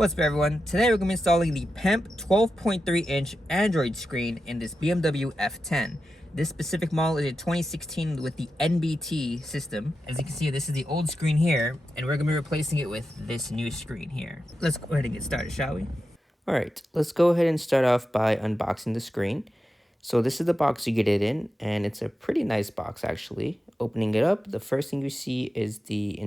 What's up everyone? Today we're going to be installing the PEMP 12.3-inch Android screen in this BMW F10. This specific model is a 2016 with the NBT system. As you can see, this is the old screen here, and we're going to be replacing it with this new screen here. Let's go ahead and get started, shall we? Alright, let's go ahead and start off by unboxing the screen. So this is the box you get it in, and it's a pretty nice box actually. Opening it up, the first thing you see is the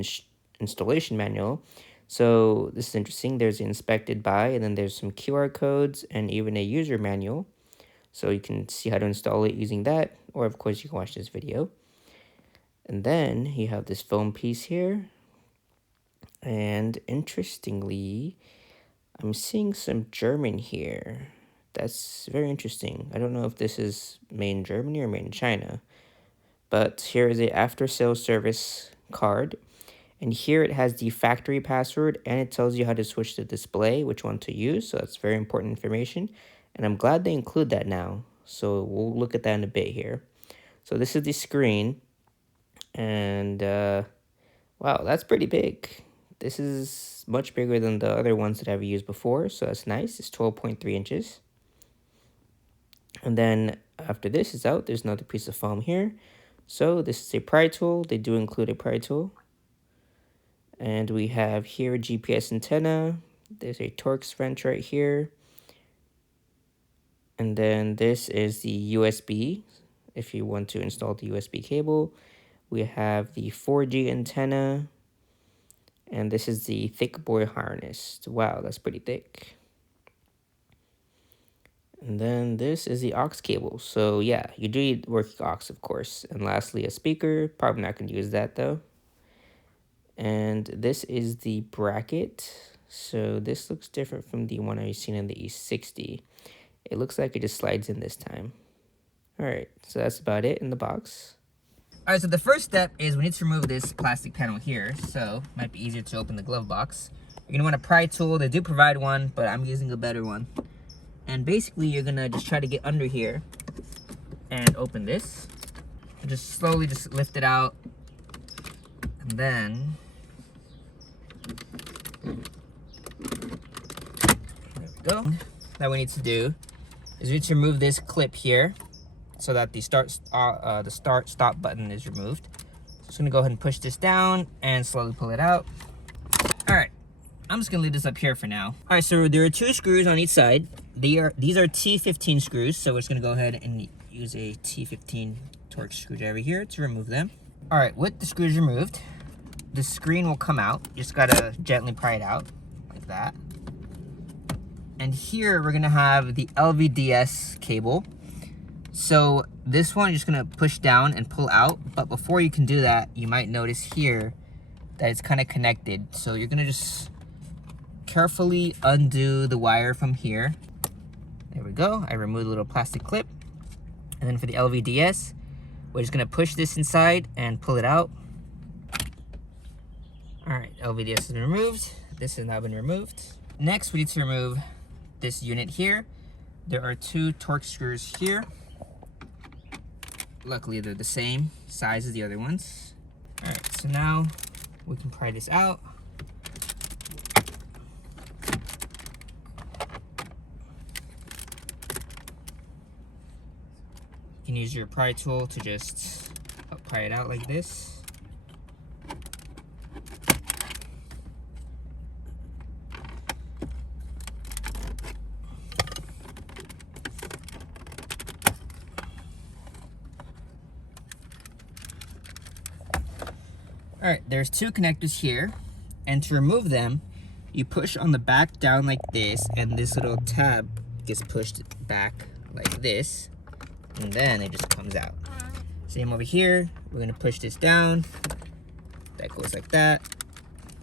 installation manual. So this is interesting. There's the inspected by, and then there's some QR codes and even a user manual. So you can see how to install it using that, or of course you can watch this video. And then you have this foam piece here. And interestingly, I'm seeing some German here. That's very interesting. I don't know if this is made in Germany or made in China. But here is a after-sales service card. And here it has the factory password, and it tells you how to switch the display, which one to use. So that's very important information. And I'm glad they include that now. So we'll look at that in a bit here. So this is the screen. And wow, that's pretty big. This is much bigger than the other ones that I've used before. So that's nice. It's 12.3 inches. And then after this is out, there's another piece of foam here. So this is a pry tool. They do include a pry tool. And we have here a GPS antenna. There's a Torx wrench right here. And then this is the USB, if you want to install the USB cable. We have the 4G antenna. And this is the thick boy harness. Wow, that's pretty thick. And then this is the aux cable. So yeah, you do need working aux, of course. And lastly, a speaker. Probably not going to use that though. And this is the bracket. So this looks different from the one I've seen in the E60. It looks like it just slides in this time. All right, so that's about it in the box. Alright, so the first step is we need to remove this plastic panel here. So it might be easier to open the glove box. You're going to want a pry tool. They do provide one, but I'm using a better one. And basically, you're going to just try to get under here and open this. And just slowly just lift it out. And then, there we go. That we need to do is we need to remove this clip here so that the start-stop button is removed. So just going to go ahead and push this down and slowly pull it out. All right. I'm just gonna leave this up here for now. All right, so there are two screws on each side. These are T15 screws, so we're just gonna go ahead and use a T15 Torx screwdriver here to remove them. All right, with the screws removed, the screen will come out. You just gotta gently pry it out, like that. And here we're gonna have the LVDS cable. So this one you're just gonna push down and pull out, but before you can do that, you might notice here that it's kind of connected. So you're gonna just carefully undo the wire from here. There we go. I removed the little plastic clip. And then for the LVDS, we're just gonna push this inside and pull it out. All right, LVDS has been removed. This has now been removed. Next, we need to remove this unit here. There are two Torx screws here. Luckily, they're the same size as the other ones. All right, so now we can pry this out. You can use your pry tool to just pry it out like this. All right, there's two connectors here, and to remove them, you push on the back down like this, and this little tab gets pushed back like this. And then it just comes out. Same over here. We're gonna push this down. That goes like that.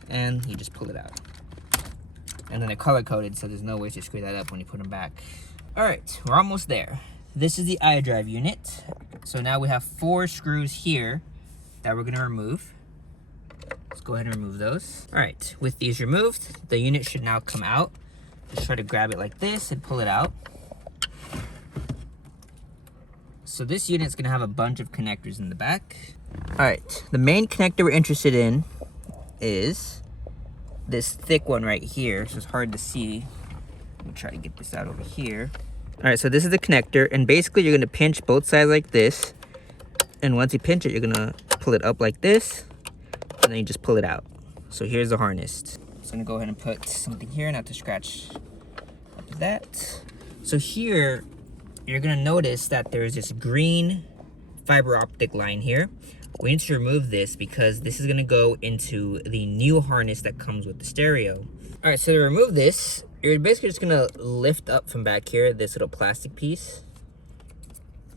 And you just pull it out. And then they're color coded, so there's no way to screw that up when you put them back. All right, we're almost there. This is the iDrive unit. So now we have 4 screws here that we're gonna remove. Let's go ahead and remove those. All right, with these removed, the unit should now come out. Just try to grab it like this and pull it out. So this unit's gonna have a bunch of connectors in the back. All right, the main connector we're interested in is this thick one right here, so it's hard to see. Let me try to get this out over here. All right, so this is the connector, and basically you're gonna pinch both sides like this, and once you pinch it, you're gonna pull it up like this, and then you just pull it out. So here's the harness. So I'm gonna go ahead and put something here, not to scratch up that. So here, you're gonna notice that there's this green fiber optic line here. We need to remove this because this is gonna go into the new harness that comes with the stereo. All right, so to remove this, you're basically just gonna lift up from back here this little plastic piece.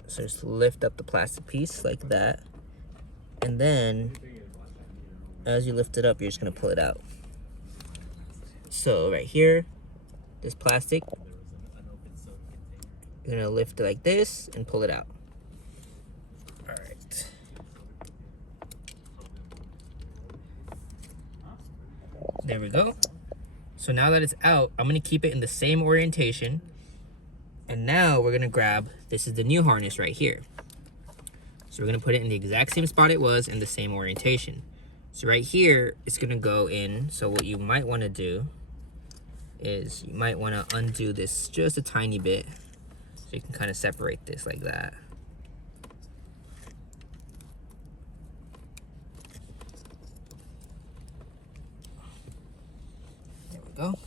So just lift up the plastic piece like that. And then, as you lift it up, you're just gonna pull it out. So right here, this plastic, you're gonna lift it like this and pull it out. All right. There we go. So now that it's out, I'm gonna keep it in the same orientation. And now we're gonna grab, this is the new harness right here. So we're gonna put it in the exact same spot it was in the same orientation. So right here, it's gonna go in. So what you might wanna do is you might wanna undo this just a tiny bit. So you can kind of separate this like that. There we go.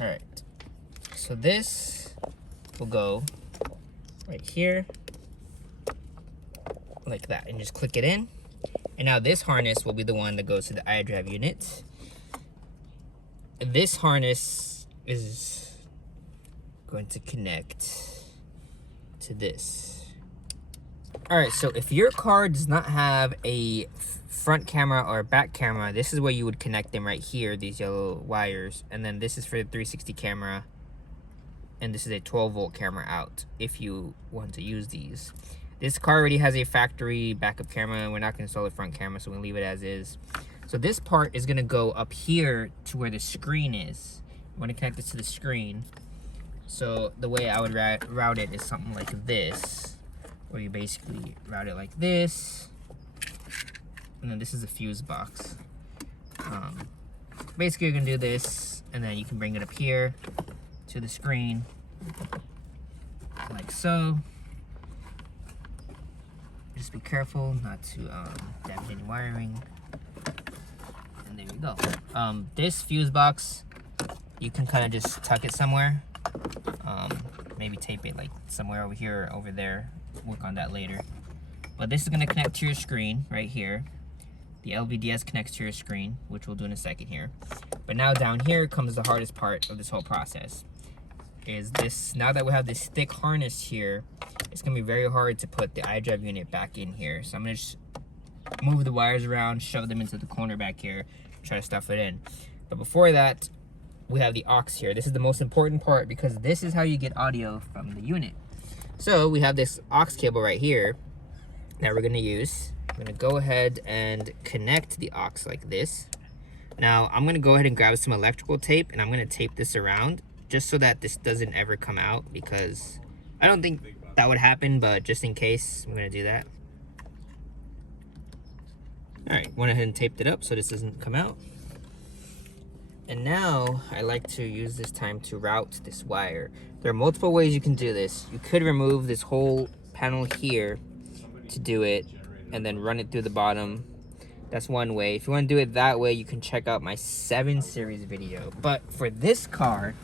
All right. So this will go right here like that, and just click it in. And now this harness will be the one that goes to the iDrive unit. This harness is going to connect to this. All right, so if your car does not have a front camera or back camera, this is where you would connect them right here, these yellow wires. And then this is for the 360 camera. And this is a 12-volt camera out if you want to use these. This car already has a factory backup camera. We're not going to install a front camera, so we're going to leave it as is. So this part is going to go up here to where the screen is. You want to connect this to the screen. So the way I would route it is something like this, where you basically route it like this. And then this is a fuse box. Basically, you're going to do this, and then you can bring it up here to the screen like so. Just be careful not to damage any wiring. And there we go. This fuse box, you can kind of just tuck it somewhere. Maybe tape it like somewhere over here or over there. Work on that later. But this is going to connect to your screen right here. The LVDS connects to your screen, which we'll do in a second here. But now down here comes the hardest part of this whole process. Is this, now that we have this thick harness here, it's gonna be very hard to put the iDrive unit back in here. So I'm gonna just move the wires around, shove them into the corner back here, try to stuff it in. But before that, we have the aux here. This is the most important part because this is how you get audio from the unit. So we have this aux cable right here that we're gonna use. I'm gonna go ahead and connect the aux like this. Now I'm gonna go ahead and grab some electrical tape and I'm gonna tape this around just so that this doesn't ever come out, because I don't think that would happen, but just in case, I'm gonna do that. All right, went ahead and taped it up so this doesn't come out. And now I like to use this time to route this wire. There are multiple ways you can do this. You could remove this whole panel here to do it and then run it through the bottom. That's one way. If you want to do it that way, you can check out my 7 series video. But for this car,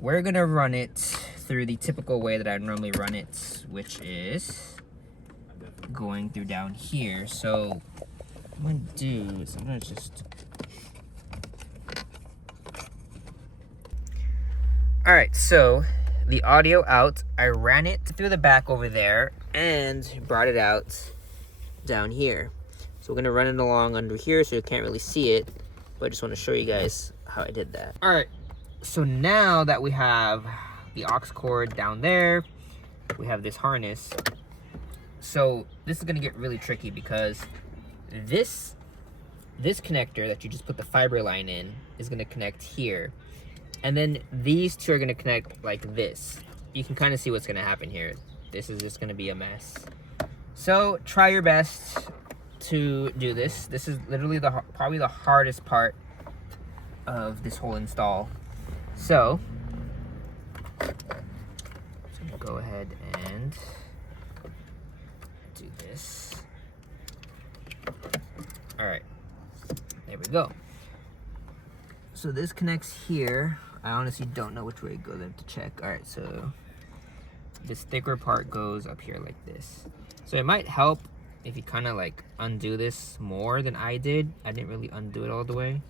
we're gonna run it through the typical way that I normally run it, which is going through down here. So what I'm gonna do is I'm gonna just... All right, so the audio out, I ran it through the back over there and brought it out down here. So we're gonna run it along under here so you can't really see it, but I just wanna show you guys how I did that. All right, so now that we have the aux cord down there, we have this harness. So this is gonna get really tricky because this connector that you just put the fiber line in is gonna connect here. And then these two are gonna connect like this. You can kind of see what's gonna happen here. This is just gonna be a mess. So try your best to do this. This is literally probably the hardest part of this whole install. So go ahead and do this. All right, there we go. So this connects here. I honestly don't know which way it goes. I have to check. All right, so this thicker part goes up here like this. So it might help if you kind of like undo this more than I did. I didn't really undo it all the way.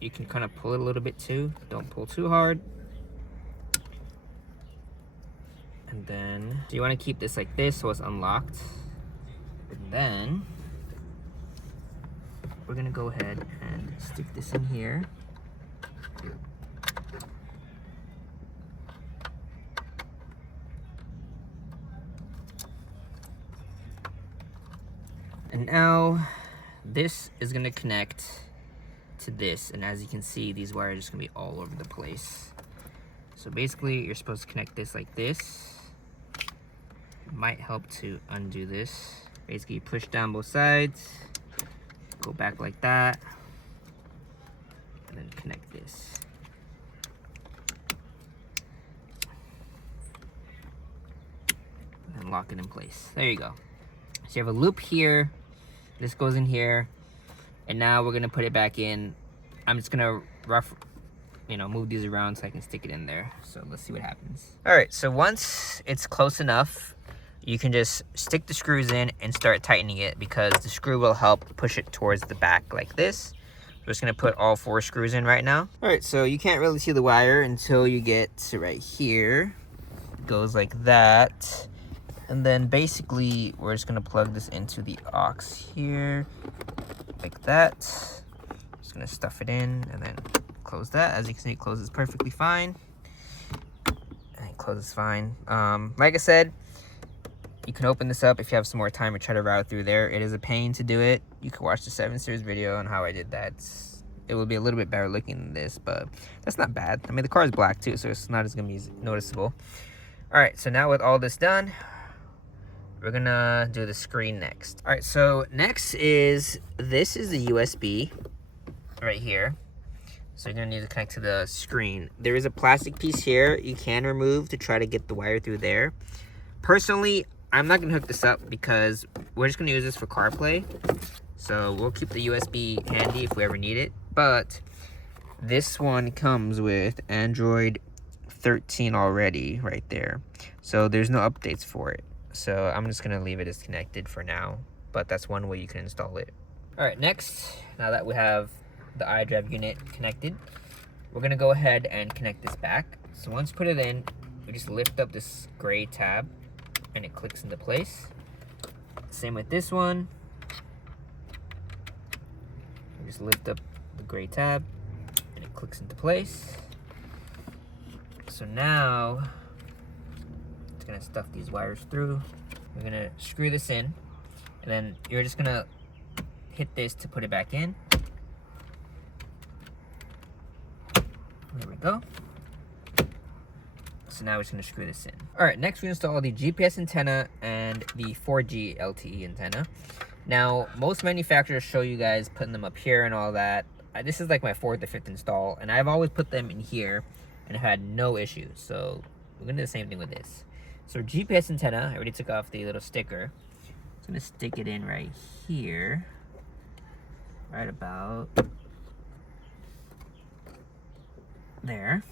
You can kind of pull it a little bit too. Don't pull too hard. And then, so you want to keep this like this so it's unlocked. And then we're gonna go ahead and stick this in here. And now this is gonna connect to this, and as you can see, these wires are just gonna be all over the place. So basically, you're supposed to connect this like this. It might help to undo this. Basically, you push down both sides, go back like that, and then connect this. And lock it in place. There you go. So you have a loop here. This goes in here, and now we're gonna put it back in. I'm just gonna move these around so I can stick it in there. So let's see what happens. All right, so once it's close enough, you can just stick the screws in and start tightening it, because the screw will help push it towards the back like this. We're just gonna put all 4 screws in right now. All right, so you can't really see the wire until you get to right here. It goes like that. And then basically, we're just gonna plug this into the aux here, like that. Just gonna stuff it in and then close that. As you can see, it closes perfectly fine. And it closes fine. Like I said, you can open this up if you have some more time or try to route through there. It is a pain to do it. You can watch the 7 Series video on how I did that. It will be a little bit better looking than this, but that's not bad. I mean, the car is black too, so it's not as gonna be noticeable. All right, so now with all this done, we're gonna do the screen next. All right, so next this is the USB right here. So you're gonna need to connect to the screen. There is a plastic piece here you can remove to try to get the wire through there. Personally, I'm not gonna hook this up because we're just gonna use this for CarPlay. So we'll keep the USB handy if we ever need it. But this one comes with Android 13 already right there. So there's no updates for it. So I'm just gonna leave it as connected for now, but that's one way you can install it. All right, next, now that we have the iDrive unit connected, we're gonna go ahead and connect this back. So once you put it in, we just lift up this gray tab and it clicks into place. Same with this one. We just lift up the gray tab and it clicks into place. So now, gonna stuff these wires through. We're gonna screw this in, and then you're just gonna hit this to put it back in. There we go. So now we're just gonna screw this in. All right, next we install the GPS antenna and the 4G LTE antenna. Now, most manufacturers show you guys putting them up here and all that. This is like my 4th or 5th install, and I've always put them in here and had no issues. So we're gonna do the same thing with this. So GPS antenna, I already took off the little sticker. I'm gonna stick it in right here, right about there.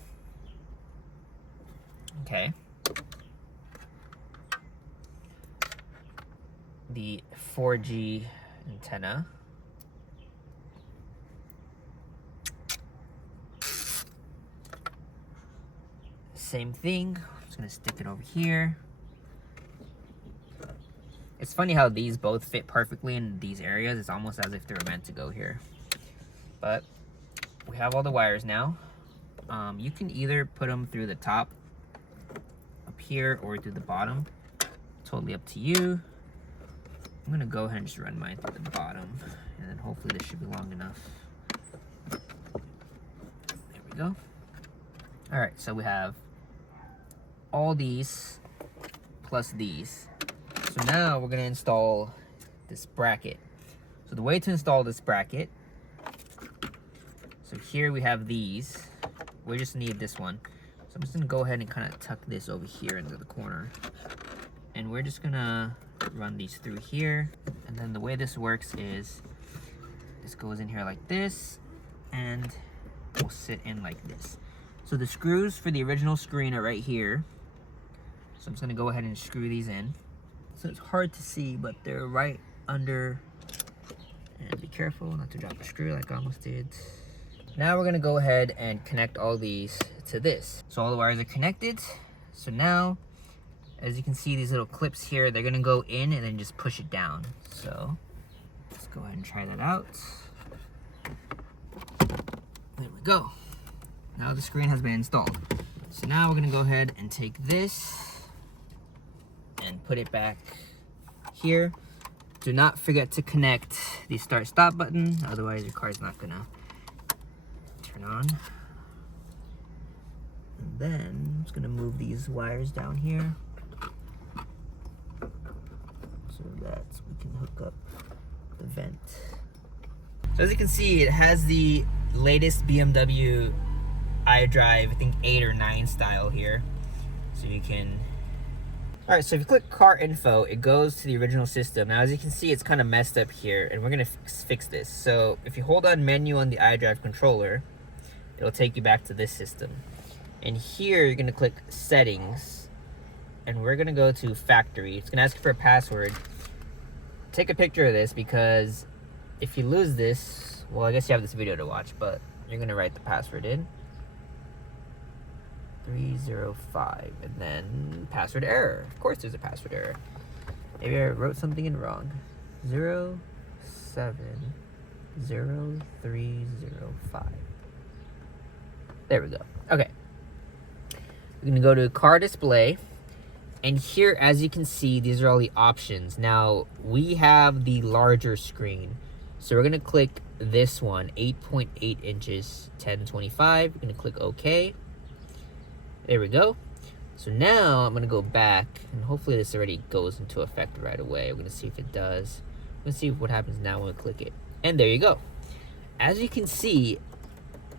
Okay. The 4G antenna. Same thing. I'm just gonna stick it over here. It's funny how these both fit perfectly in these areas. It's almost as if they're meant to go here. But we have all the wires now. You can either put them through the top up here or through the bottom. Totally up to you. I'm gonna go ahead and just run mine through the bottom, and then hopefully this should be long enough. There we go. All right, so we have all these plus these. So now we're gonna install this bracket. So the way to install this bracket, so here we have these. We just need this one. So I'm just gonna go ahead and kind of tuck this over here into the corner. And we're just gonna run these through here. And then the way this works is this goes in here like this and will sit in like this. So the screws for the original screen are right here. So I'm just gonna go ahead and screw these in. So it's hard to see, but they're right under. And be careful not to drop a screw like I almost did. Now we're gonna go ahead and connect all these to this. So all the wires are connected. So now, as you can see, these little clips here, they're gonna go in and then just push it down. So let's go ahead and try that out. There we go. Now the screen has been installed. So now we're gonna go ahead and take this and put it back here. Do not forget to connect the start stop button, otherwise your car's not gonna turn on. And then I'm just gonna move these wires down here so that we can hook up the vent. So as you can see, it has the latest BMW iDrive, I think 8 or 9 style here. So you can, all right, so if you click car info, it goes to the original system. Now, as you can see, it's kind of messed up here, and we're gonna fix this. So if you hold on menu on the iDrive controller, it'll take you back to this system. And here, you're gonna click settings, and we're gonna go to factory. It's gonna ask you for a password. Take a picture of this, because if you lose this, well, I guess you have this video to watch, but you're gonna write the password in. 305, and then password error. Of course there's a password error. Maybe I wrote something in wrong. 070305. There we go. Okay. We're gonna go to car display, and here, as you can see, these are all the options. Now we have the larger screen, so we're gonna click this one, 8.8 inches, 1025. We're gonna click OK. There we go. So now I'm gonna go back, and hopefully this already goes into effect right away. We're gonna see if it does. Let's see what happens now when we click it. And there you go. As you can see,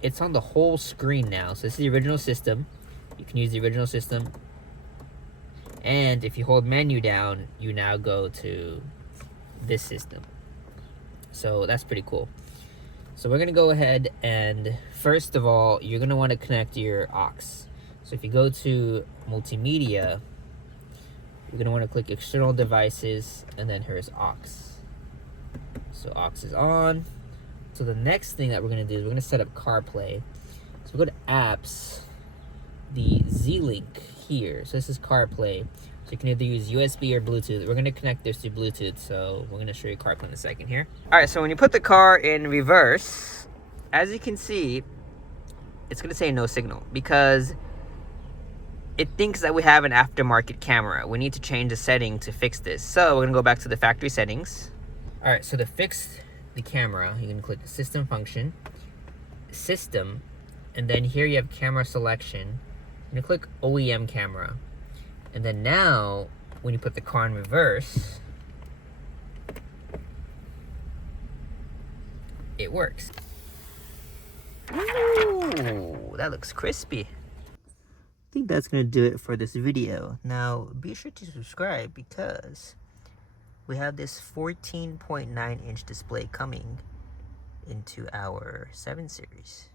it's on the whole screen now. So this is the original system. You can use the original system. And if you hold menu down, you now go to this system. So that's pretty cool. So we're gonna go ahead and, first of all, you're gonna wanna connect your aux. So if you go to multimedia, you're going to want to click external devices, and then here's aux. So aux is on. So the next thing that we're going to do is we're going to set up CarPlay. So we'll go to apps, the Z-Link here. So this is CarPlay. So you can either use USB or Bluetooth. We're going to connect this to Bluetooth, so we're going to show you CarPlay in a second here. All right, so when you put the car in reverse, as you can see, it's going to say no signal because it thinks that we have an aftermarket camera. We need to change the setting to fix this. So we're gonna go back to the factory settings. All right, so to fix the camera, you can click system function, system, and then here you have camera selection. You're gonna click OEM camera. And then now, when you put the car in reverse, it works. Ooh, that looks crispy. I think that's going to do it for this video. Now, be sure to subscribe because we have this 14.9 inch display coming into our 7 series.